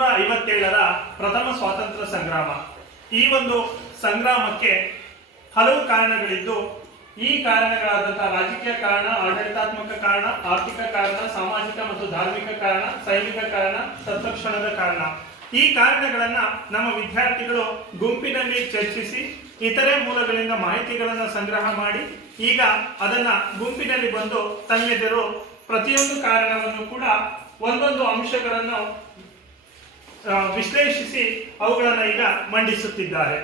1857ರ ಪ್ರಥಮ ಸ್ವಾತಂತ್ರ್ಯ ಸಂಗ್ರಾಮ. ಈ ಒಂದು ಸಂಗ್ರಾಮಕ್ಕೆ ಹಲವು ಕಾರಣಗಳಿದ್ದು, ಈ ಕಾರಣಗಳಾದಂತಹ ರಾಜಕೀಯ ಕಾರಣ, ಆಡಳಿತಾತ್ಮಕ ಕಾರಣ, ಆರ್ಥಿಕ ಕಾರಣ, ಸಾಮಾಜಿಕ ಮತ್ತು ಧಾರ್ಮಿಕ ಕಾರಣ, ಸೈನಿಕ ಕಾರಣ, ತತ್ಕ್ಷಣದ ಕಾರಣ. ಈ ಕಾರಣಗಳನ್ನ ನಮ್ಮ ವಿದ್ಯಾರ್ಥಿಗಳು ಗುಂಪಿನಲ್ಲಿ ಚರ್ಚಿಸಿ ಇತರೆ ಮೂಲಗಳಿಂದ ಮಾಹಿತಿಗಳನ್ನು ಸಂಗ್ರಹ ಮಾಡಿ ಈಗ ಅದನ್ನ ಗುಂಪಿನಲ್ಲಿ ಬಂದು ತಮ್ಮೆದುರು ಪ್ರತಿಯೊಂದು ಕಾರಣವನ್ನು ಕೂಡ ಒಂದೊಂದು ಅಂಶಗಳನ್ನು ವಿಶ್ಲೇಷಿಸಿ ಅವುಗಳನ್ನು ಈಗ ಮಂಡಿಸುತ್ತಿದ್ದಾರೆ.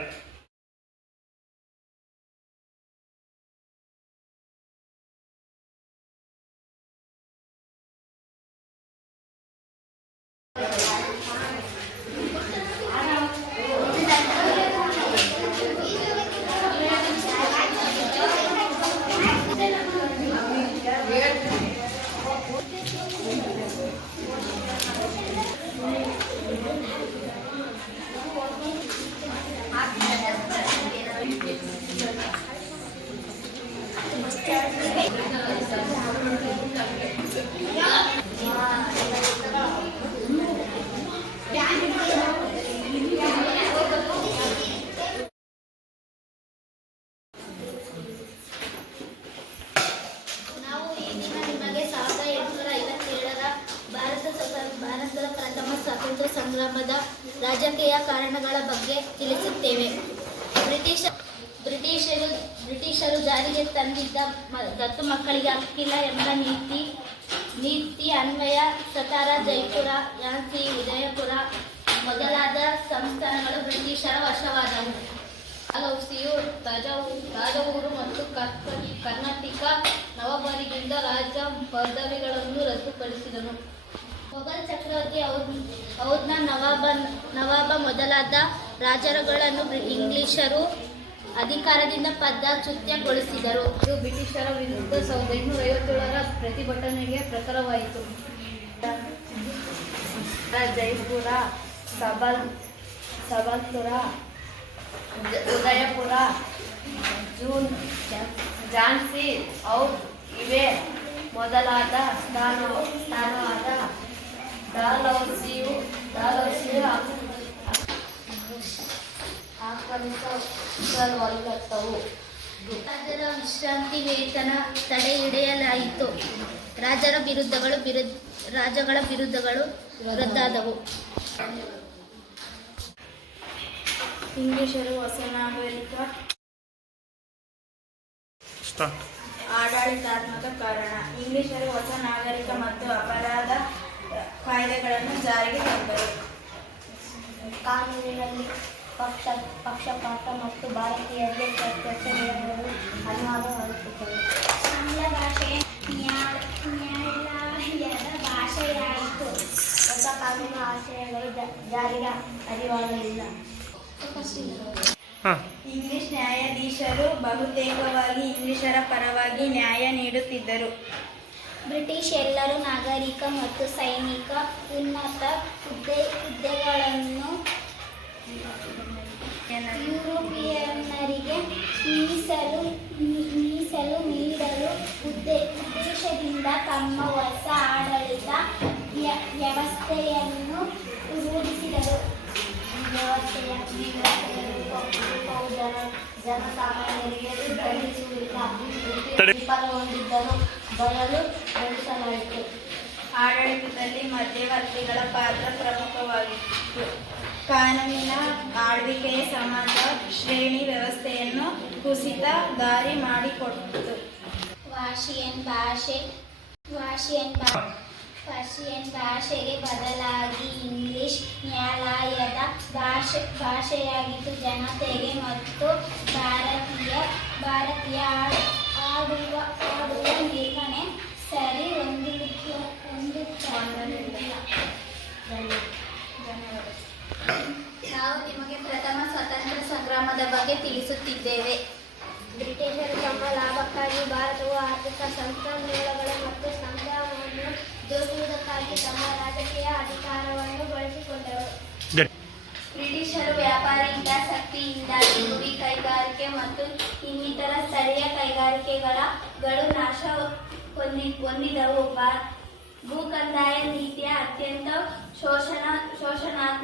ಭಾರತದ ಪ್ರಥಮ ಸ್ವಾತಂತ್ರ್ಯ ಸಂಗ್ರಾಮದ ರಾಜಕೀಯ ಕಾರಣಗಳ ಬಗ್ಗೆ ತಿಳಿಸುತ್ತೇವೆ. ಬ್ರಿಟಿಷರು ಜಾರಿಗೆ ತಂದಿದ್ದ ದತ್ತು ಮಕ್ಕಳಿಗೆ ಹಕ್ಕಿಲ್ಲ ಎಂಬ ನೀತಿ ಅನ್ವಯ ಸತಾರ, ಜೈಪುರ, ಝಾನ್ಸಿ, ವಿಜಯಪುರ ಮೊದಲಾದ ಸಂಸ್ಥಾನಗಳು ಬ್ರಿಟಿಷರ ವಶವಾದವು. ಡಲ್ಹೌಸಿಯು ತಾಜಾವೂರು ಮತ್ತು ಕರ್ನಾಟಕ ನವಾಬರಿಗಿಂದ ರಾಜ ಪದವಿಗಳನ್ನು ರದ್ದುಪಡಿಸಿದನು. ಮೊಘಲ್ ಚಕ್ರವರ್ತಿ ಔದ್ನ ನವಾಬ ಮೊದಲಾದ ರಾಜರುಗಳನ್ನು ಇಂಗ್ಲಿಷರು ಅಧಿಕಾರದಿಂದ ಪದಚ್ಯುತಗೊಳಿಸಿದರು. ಇದು ಬ್ರಿಟಿಷರ ವಿರುದ್ಧ 1857ರ ಪ್ರತಿಭಟನೆಗೆ ಪ್ರಕಾರವಾಯಿತು. ಜೈಪುರ, ಸಬಲ್ಪುರ, ಉದಯಪುರ, ಝಾನ್ಸಿ, ಔದ್ ಇವೇ ಮೊದಲಾದ ಸ್ಥಾನವಾದ ಡಲ್ಹೌಸಿಯು ಆಕ್ರಮಿಸಲ್ಪಟ್ಟವು. ರಾಜರ ವಿಶ್ರಾಂತಿ ವೇತನ ತಡೆ ಹಿಡಿಯಲಾಯಿತು. ರಾಜಗಳ ವಿರುದ್ಧಗಳು ರದ್ದಾದವು. ಇಂಗ್ಲಿಷರು ಹೊಸ ನಾಗರಿಕ ಆಡಳಿತಾತ್ಮಕ ಕಾರಣ. ಇಂಗ್ಲಿಷರು ಹೊಸ ನಾಗರಿಕ ಮತ್ತು ಅಪರಾಧ ಕಾಯ್ದೆಗಳನ್ನು ಜಾರಿಗೆ ತಂದರು. ಕಾನೂನಿನಲ್ಲಿ ಪಕ್ಷಪಾತ ಮತ್ತು ಭಾರತೀಯರಿಗೆ ಪ್ರತ್ಯಕ್ಷ ನಿಯಮಗಳು ಅನುವಾದವಾಗುತ್ತವೆ. ಆಂಗ್ಲ ಭಾಷೆಯ ನ್ಯಾಯಾಲಯದ ಭಾಷೆಯಾಯಿತು. ಹೊಸ ಕಾನೂನು ಆಶಯಗಳು ಜಾರಿಗೆ ಅರಿವಾಗಲಿಲ್ಲ. ಇಂಗ್ಲಿಷ್ ನ್ಯಾಯಾಧೀಶರು ಬಹುತೇಕವಾಗಿ ಇಂಗ್ಲಿಷರ ಪರವಾಗಿ ನ್ಯಾಯ ನೀಡುತ್ತಿದ್ದರು. ಬ್ರಿಟಿಷ್ ಎಲ್ಲರೂ ನಾಗರಿಕ ಮತ್ತು ಸೈನಿಕ ಉನ್ನತ ಹುದ್ದೆಗಳನ್ನು ಯುರೋಪಿಯನ್ನರಿಗೆ ಮೀಸಲು ನೀಡಲು ಉದ್ದೇಶದಿಂದ ತಮ್ಮ ಹೊಸ ಆಡಳಿತ ವ್ಯವಸ್ಥೆಯನ್ನು ರೂಢಿಸಿದರು. ಜನಸಾಮಾನ್ಯರಿಗೆ ವಿಫಲಗೊಂಡಿದ್ದರೂ ಬಯಲು ನಡೆಸಲಾಯಿತು. ಆಡಳಿತದಲ್ಲಿ ಮಧ್ಯವರ್ತಿಗಳ ಪಾತ್ರ ಪ್ರಮುಖವಾಗಿತ್ತು. ಕಾನೂನಿನ ಆಳ್ವಿಕೆಯ ಸಮಾಜ ಶ್ರೇಣಿ ವ್ಯವಸ್ಥೆಯನ್ನು ಕುಸಿತ ದಾರಿ ಮಾಡಿಕೊಟ್ಟಿತು. ಪರ್ಷಿಯನ್ ಭಾಷೆಗೆ ಬದಲಾಗಿ ಇಂಗ್ಲಿಷ್ ನ್ಯಾಯಾಲಯದ ಭಾಷೆಯಾಗಿದ್ದು ಜನತೆಗೆ ಮತ್ತು ಭಾರತೀಯ ಆಡುವ ನಿರ್ವಹಣೆ ಸರಿ ನಾವು ನಿಮಗೆ ಪ್ರಥಮ ಸ್ವಾತಂತ್ರ್ಯ ಸಂಗ್ರಾಮದ ಬಗ್ಗೆ ತಿಳಿಸುತ್ತಿದ್ದೇವೆ. ಬ್ರಿಟಿಷರು ತಮ್ಮ ಲಾಭಕ್ಕಾಗಿ ಭಾರತವು ಆರ್ಥಿಕ ಸಂಪನ್ಮೂಲಗಳು ಮತ್ತು ಸಂಗ್ರಾಮವನ್ನು ದೋಚುವುದಕ್ಕಾಗಿ ತಮ್ಮ ರಾಜಕೀಯ ಅಧಿಕಾರವನ್ನು ಬಳಸಿಕೊಂಡರು. ಬ್ರಿಟಿಷರು ವ್ಯಾಪಾರ ಹಿತಾಸಕ್ತಿಯಿಂದಾಗಿ ಗುಡಿ ಕೈಗಾರಿಕೆ ಮತ್ತು ಇನ್ನಿತರ ಸ್ಥಳೀಯ ಕೈಗಾರಿಕೆಗಳು ನಾಶ ಹೊಂದಿದವು. ಭೂಕಂದಾಯ ನೀತಿಯ ಅತ್ಯಂತ ಶೋಷಣಾತ್ಮಕ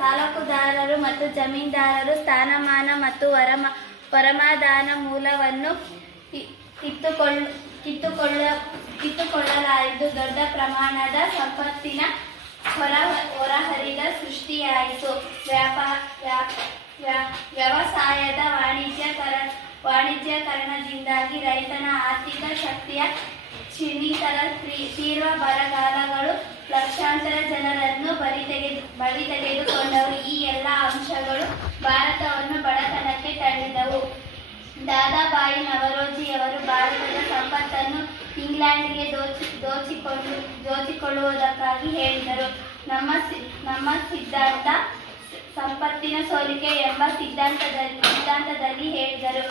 ತಾಲೂಕುದಾರರು ಮತ್ತು ಜಮೀನ್ದಾರರು ಸ್ಥಾನಮಾನ ಮತ್ತು ವರಮಾದಾನ ಮೂಲವನ್ನು ಕಿತ್ತುಕೊಳ್ಳಲಾಯಿತು. ದೊಡ್ಡ ಪ್ರಮಾಣದ ಸಂಪತ್ತಿನ ಹೊರಹರಿದ ಸೃಷ್ಟಿಯಾಯಿತು. ವ್ಯವಸಾಯದ ವಾಣಿಜ್ಯೀಕರಣದಿಂದಾಗಿ ರೈತನ ಆರ್ಥಿಕ ಶಕ್ತಿಯ ಕ್ಷೀಣಿತರ ತೀವ್ರ ಬರಗಾಲಗಳು ಲಕ್ಷಾಂತರ ಜನರನ್ನು ಬಲಿ ತೆಗೆದುಕೊಂಡವು. ಈ ಎಲ್ಲ ಅಂಶಗಳು ಭಾರತವನ್ನು ಬಡತನಕ್ಕೆ ತಳ್ಳಿದವು. ದಾದಾಬಾಯಿ ನವರೋಜಿಯವರು ಭಾರತದ ಸಂಪತ್ತನ್ನು ಇಂಗ್ಲೆಂಡ್ಗೆ ದೋಚಿಕೊಳ್ಳುವುದಕ್ಕಾಗಿ ಹೇಳಿದರು. ನಮ್ಮ ಸಿದ್ಧಾಂತ ಸಂಪತ್ತಿನ ಸೋಲಿಕೆ ಎಂಬ ಸಿದ್ಧಾಂತದಲ್ಲಿ ಹೇಳಿದರು.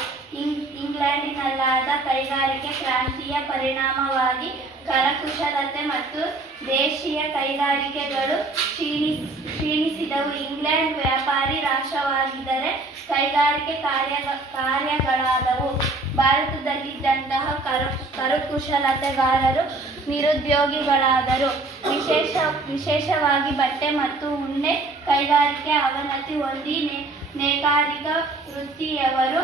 ಇಂಗ್ಲೆಂಡಿನಲ್ಲಾದ ಕೈಗಾರಿಕೆ ಕ್ರಾಂತಿಯ ಪರಿಣಾಮವಾಗಿ ಕರಕುಶಲತೆ ಮತ್ತು ದೇಶೀಯ ಕೈಗಾರಿಕೆಗಳು ಕ್ಷೀಣಿಸಿದವು. ಇಂಗ್ಲೆಂಡ್ ವ್ಯಾಪಾರಿ ರಾಷ್ಟ್ರವಾಗಿದ್ದರೆ ಕೈಗಾರಿಕೆ ಕಾರ್ಯಗಳಾದವು. ಭಾರತದಲ್ಲಿದ್ದಂತಹ ಕರಕುಶಲತೆಗಾರರು ನಿರುದ್ಯೋಗಿಗಳಾದರು. ವಿಶೇಷವಾಗಿ ಬಟ್ಟೆ ಮತ್ತು ಉಣ್ಣೆ ಕೈಗಾರಿಕೆ ಅವನತಿ ಹೊಂದಿ ನೇಕಾರಿಕಾ ವೃತ್ತಿಯವರು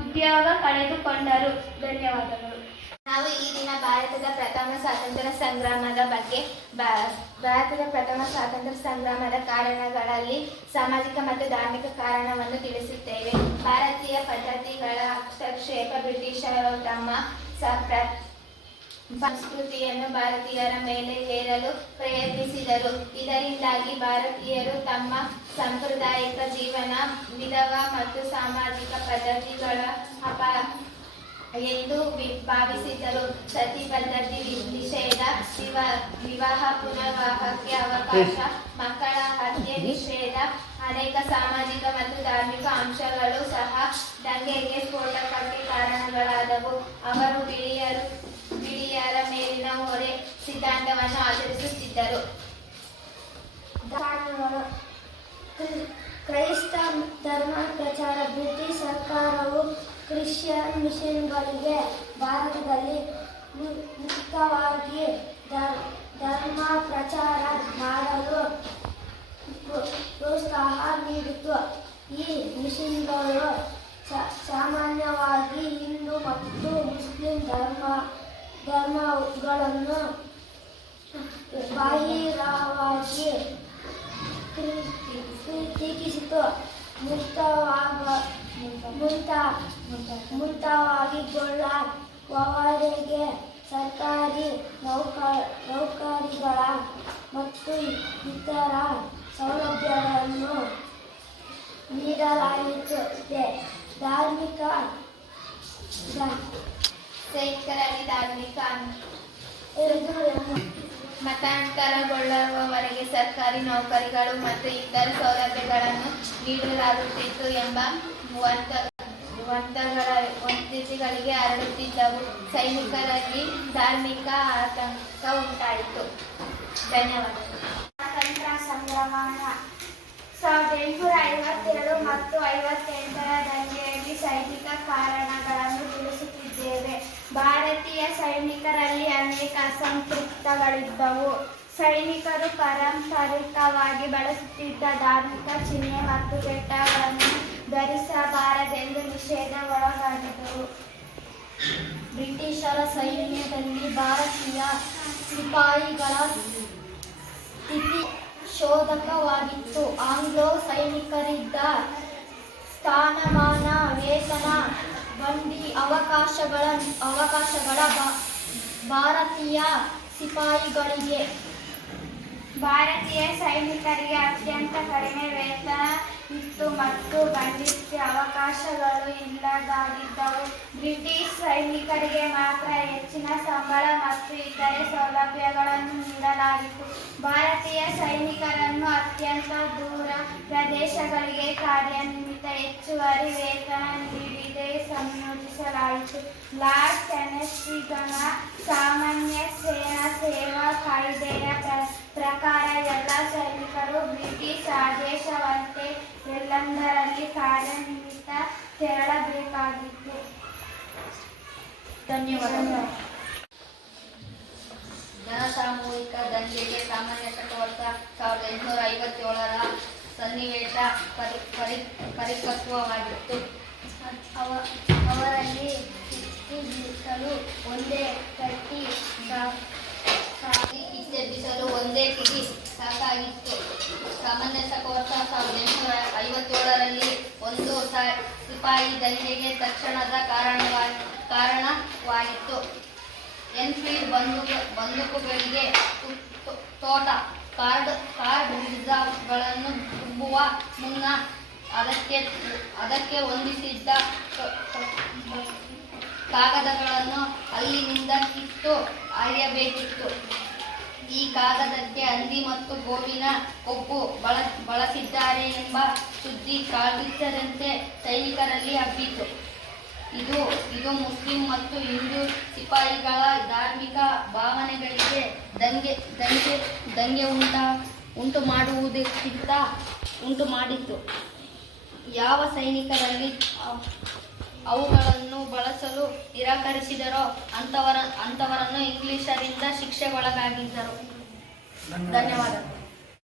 ಉದ್ಯೋಗ ಕಳೆದುಕೊಂಡರು. ಧನ್ಯವಾದಗಳು. ನಾವು ಈ ದಿನ ಭಾರತದ ಪ್ರಥಮ ಸ್ವಾತಂತ್ರ್ಯ ಸಂಗ್ರಾಮದ ಬಗ್ಗೆ ಭಾರತದ ಪ್ರಥಮ ಸ್ವಾತಂತ್ರ್ಯ ಸಂಗ್ರಾಮದ ಕಾರಣಗಳಲ್ಲಿ ಸಾಮಾಜಿಕ ಮತ್ತು ಧಾರ್ಮಿಕ ಕಾರಣವನ್ನು ತಿಳಿಸುತ್ತೇವೆ. ಭಾರತೀಯ ಪದ್ಧತಿಗಳ ಹಸ್ತಕ್ಷೇಪ ಬ್ರಿಟಿಷರು ತಮ್ಮ ಸಂಸ್ಕೃತಿಯನ್ನು ಭಾರತೀಯರ ಮೇಲೆ ಹೇರಲು ಪ್ರಯತ್ನಿಸಿದರು. ಇದರಿಂದಾಗಿ ಭಾರತೀಯರು ತಮ್ಮ ಸಾಂಪ್ರದಾಯಿಕ ಜೀವನ ವಿಧವ ಮತ್ತು ಸಾಮಾಜಿಕ ಪದ್ಧತಿಗಳ ಎಂದು ಭಾವಿಸಿದರು. ಸತಿ ಪದ್ಧತಿ ನಿಷೇಧ, ವಿವಾಹ ಪುನರ್ವಿವಾಹಕ್ಕೆ ಅವಕಾಶ, ಮಕ್ಕಳ ಹತ್ಯೆ ನಿಷೇಧ, ಅನೇಕ ಸಾಮಾಜಿಕ ಮತ್ತು ಧಾರ್ಮಿಕ ಅಂಶಗಳು ಸಹ ದಂಗೆಗೆ ಸ್ಫೋಟಕಕ್ಕೆ ಕಾರಣಗಳಾದವು. ಅವರು ಬಿಳಿಯರ ಮೇಲಿನ ಹೊರೆ ಸಿದ್ಧಾಂತವನ್ನು ಆಚರಿಸುತ್ತಿದ್ದರು. ಕಾರಣಗಳು: ಕ್ರೈಸ್ತ ಧರ್ಮ ಪ್ರಚಾರ. ಬ್ರಿಟಿಷ್ ಸರ್ಕಾರವು ಕ್ರಿಶ್ಚಿಯನ್ ಮಿಷನ್ಗಳಿಗೆ ಭಾರತದಲ್ಲಿ ಮುಕ್ತವಾಗಿ ಧರ್ಮ ಪ್ರಚಾರ ಮಾಡಲು ಪ್ರೋತ್ಸಾಹ ನೀಡಿತು. ಈ ಮಿಷನ್ಗಳು ಸಾಮಾನ್ಯವಾಗಿ ಹಿಂದೂ ಮತ್ತು ಮುಸ್ಲಿಂ ಧರ್ಮಗಳನ್ನು ಬಾಹಿರವಾಗಿ ಟೀಕಿಸಿತು. ಮುಂತಾಗಿಗೊಳ್ಳುವವರೆಗೆ ಸರ್ಕಾರಿ ನೌಕರಿಗಳ ಮತ್ತು ಇತರ ಸೌಲಭ್ಯಗಳನ್ನು ನೀಡಲಾಗುತ್ತದೆ. ಸೈನಿಕರಲ್ಲಿ ಧಾರ್ಮಿಕ ಮತಾಂತರಗೊಳ್ಳುವವರೆಗೆ ಸರ್ಕಾರಿ ನೌಕರಿಗಳು ಮತ್ತು ಇತರ ಸೌಲಭ್ಯಗಳನ್ನು ನೀಡಲಾಗುತ್ತಿತ್ತು ಎಂಬ ವಂದನೆಗಳಿಗೆ ಹರಡುತ್ತಿದ್ದವು. ಸೈನಿಕರಲ್ಲಿ ಧಾರ್ಮಿಕ ಆತಂಕ ಉಂಟಾಯಿತು. ಧನ್ಯವಾದಗಳು. ಸ್ವಾತಂತ್ರ್ಯ ಸಂಗ್ರಾಮ 1852 ಮತ್ತು 58ರ ದಂಗೆಯಲ್ಲಿ ಸೈನಿಕ ಕಾರಣಗಳನ್ನು ತಿಳಿಸುತ್ತಿದ್ದೇವೆ. ಭಾರತೀಯ ಸೈನಿಕರಲ್ಲಿ ಅನೇಕ ಅಸಂತೃಪ್ತಗಳಿದ್ದವು. ಸೈನಿಕರು ಪಾರಂಪರಿಕವಾಗಿ ಬಳಸುತ್ತಿದ್ದ ಧಾರ್ಮಿಕ ಚಿಹ್ನೆ ಮತ್ತು ಬೆಟ್ಟಗಳನ್ನು ಧರಿಸಬಾರದೆಂದು ನಿಷೇಧಗೊಳಗಾಗಿದ್ದರು. ಬ್ರಿಟಿಷರ ಸೈನ್ಯದಲ್ಲಿ ಭಾರತೀಯ ಸಿಪಾಯಿಗಳ ಸ್ಥಿತಿ ಶೋಧಕವಾಗಿತ್ತು. ಆಂಗ್ಲೋ ಸೈನಿಕರಿದ್ದ ಸ್ಥಾನಮಾನ, ವೇತನ, ಬಂಡಿ ಅವಕಾಶಗಳ ಭಾರತೀಯ ಸಿಪಾಯಿಗಳಿಗೆ ಭಾರತೀಯ ಸೈನಿಕರಿಗೆ ಅತ್ಯಂತ ಕಡಿಮೆ ವೇತನ ಇತ್ತು ಮತ್ತು ಬಂಡಿತ್ಯ ಅವಕಾಶಗಳು ಇಲ್ಲದಾಗಿದ್ದವು. ಬ್ರಿಟಿಷ್ ಸೈನಿಕರಿಗೆ ಮಾತ್ರ ಹೆಚ್ಚಿನ ಸಂಬಳ ಮತ್ತು ಇತರೆ ಸೌಲಭ್ಯಗಳನ್ನು ನೀಡಲಾಗಿತ್ತು. ಭಾರತೀಯ ಸೈನಿಕರನ್ನು ಅತ್ಯಂತ ದೂರ ಪ್ರದೇಶಗಳಿಗೆ ಕಾರ್ಯನಿಮಿತ್ತ ಹೆಚ್ಚುವರಿ ವೇತನ ನೀಡದೆ ಸಂಯೋಜಿಸಲಾಯಿತು. ಲಾರ್ಡ್ ಟೆನೆಸಿಗನ ಸಾಮಾನ್ಯ ಸೇನಾ ಸೇವಾ ಕಾಯ್ದೆಯ ಪ್ರಕಾರ ಎಲ್ಲ ಸೈನಿಕರು ಬ್ರಿಟಿಷ್ ಆದೇಶವಂತೆ ಎಲ್ಲೆಂದರಲ್ಲಿ ಕಾರ್ಯನಿಮಿತ್ತ ತೆರಳಬೇಕಾಗಿತ್ತು. ಧನ್ಯವಾದಗಳು. ಜನಸಾಮೂಹಿಕ ದಂಗೆಗೆ ಸಾಮಾನ್ಯ ವರ್ಷ 1857ರ ಸನ್ನಿವೇಶ ಪರಿಪಕ್ವವಾಗಿತ್ತು. ಅವರಲ್ಲಿ ಬೀಸಲು ಒಂದೇ ಕಟ್ಟಿ ಎಬ್ಬಿಸಲು ಒಂದೇ ಕಿಡಿ ಸಾಕಾಗಿತ್ತು. ಸಾಮಾನ್ಯ ಶಕವರ್ಷ 1857ರಲ್ಲಿ ಒಂದು ಸಿಪಾಯಿ ದಂಗೆಗೆ ತಕ್ಷಣದ ಕಾರಣವಾಗಿತ್ತು. ಎನ್ಫೀಲ್ಡ್ ಬಂದೂಕುಗಳಿಗೆ ತೋಟ ಕಾರ್ಡ್ ರಿಸರ್ವ್ಗಳನ್ನು ತುಂಬುವ ಮುನ್ನ ಅದಕ್ಕೆ ಹೊಂದಿಸಿದ್ದ ಕಾಗದಗಳನ್ನು ಅಲ್ಲಿನಿಂದ ಕಿತ್ತು ಅರಿಯಬೇಕಿತ್ತು. ಈ ಕಾಗದಕ್ಕೆ ಹಂದಿ ಮತ್ತು ಗೋವಿನ ಕೊಬ್ಬು ಬಳಸಿದ್ದಾರೆ ಎಂಬ ಸುದ್ದಿ ಕಾಲ್ಗಿಚ್ಚರಂತೆ ಸೈನಿಕರಲ್ಲಿ ಹಬ್ಬಿತು. ಇದು ಮುಸ್ಲಿಂ ಮತ್ತು ಹಿಂದೂ ಸಿಪಾಯಿಗಳ ಧಾರ್ಮಿಕ ಭಾವನೆಗಳಿಗೆ ದಂಗೆ ಉಂಟು ಮಾಡಿತ್ತು. ಯಾವ ಸೈನಿಕರಲ್ಲಿ ಅವುಗಳನ್ನು ಬಳಸಲು ನಿರಾಕರಿಸಿದರೋ ಅಂಥವರನ್ನು ಇಂಗ್ಲಿಷರಿಂದ ಶಿಕ್ಷೆಗೊಳಗಾಗಿದ್ದರು. ಧನ್ಯವಾದ.